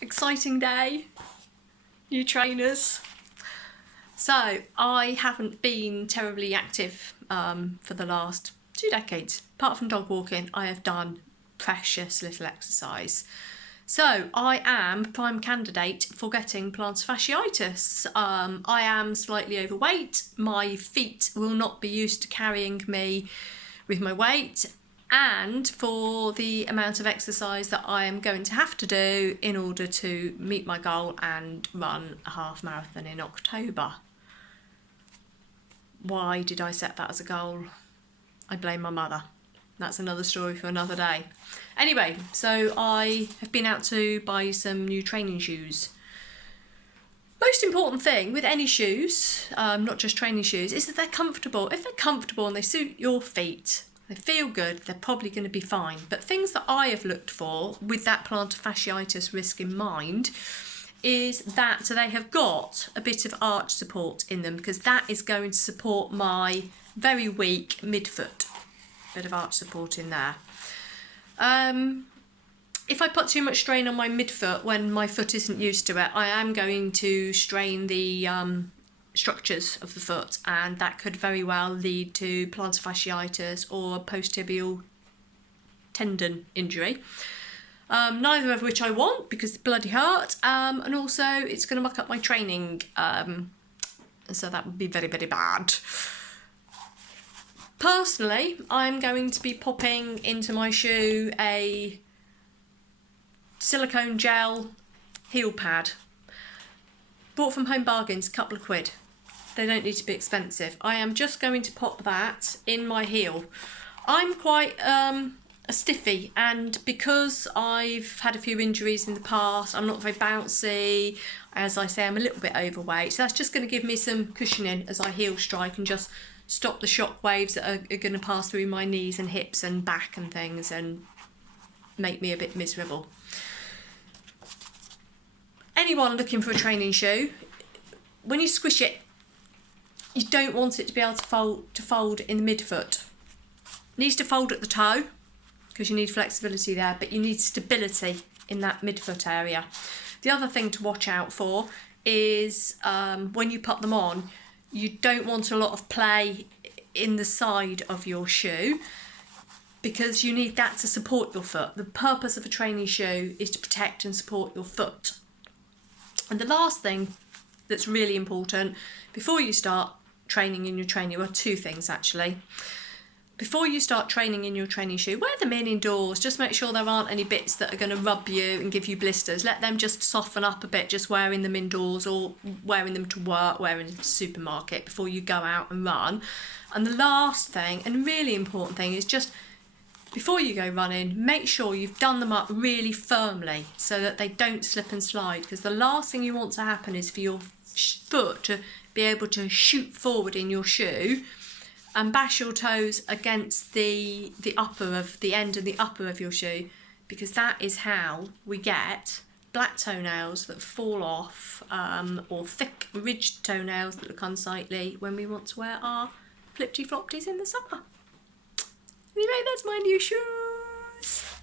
Exciting day, new trainers. So I haven't been terribly active for the last 2 decades. Apart from dog walking, I have done precious little exercise. So I am a prime candidate for getting plantar fasciitis. I am slightly overweight. My feet will not be used to carrying me with my weight, and for the amount of exercise that I am going to have to do in order to meet my goal and run a half marathon in October. Why did I set that as a goal? I blame my mother. That's another story for another day. Anyway, so I have been out to buy some new training shoes. Most important thing with any shoes, not just training shoes, is that they're comfortable. If they're comfortable and they suit your feet, they feel good, they're probably going to be fine. But things that I have looked for with that plantar fasciitis risk in mind is that they have got a bit of arch support in them, because that is going to support my very weak midfoot. Bit of arch support in there. If I put too much strain on my midfoot when my foot isn't used to it, I am going to strain the structures of the foot, and that could very well lead to plantar fasciitis or post-tibial tendon injury. Neither of which I want, because it's bloody hurt, and also it's going to muck up my training, so that would be very, very bad. Personally, I'm going to be popping into my shoe a silicone gel heel pad. Bought from Home Bargains, a couple of quid. They don't need to be expensive. I am just going to pop that in my heel. I'm quite a stiffy, and because I've had a few injuries in the past, I'm not very bouncy. As I say, I'm a little bit overweight, so that's just going to give me some cushioning as I heel strike and just stop the shock waves that are going to pass through my knees and hips and back and things and make me a bit miserable. Anyone looking for a training shoe, when you squish it, you don't want it to be able to fold in the midfoot. It needs to fold at the toe, because you need flexibility there, but you need stability in that midfoot area. The other thing to watch out for is when you put them on, you don't want a lot of play in the side of your shoe, because you need that to support your foot. The purpose of a training shoe is to protect and support your foot. And the last thing that's really important before you start training in your training, well, 2 things actually. Before you start training in your training shoe, wear them in indoors. Just make sure there aren't any bits that are going to rub you and give you blisters. Let them just soften up a bit, just wearing them indoors or wearing them to work, wearing them to the supermarket before you go out and run. And the last thing, and really important thing, is just before you go running, make sure you've done them up really firmly so that they don't slip and slide, because the last thing you want to happen is for your foot to be able to shoot forward in your shoe and bash your toes against the end and the upper of your shoe, because that is how we get black toenails that fall off, or thick ridged toenails that look unsightly when we want to wear our flipty flopties in the summer. Anyway, that's my new shoes.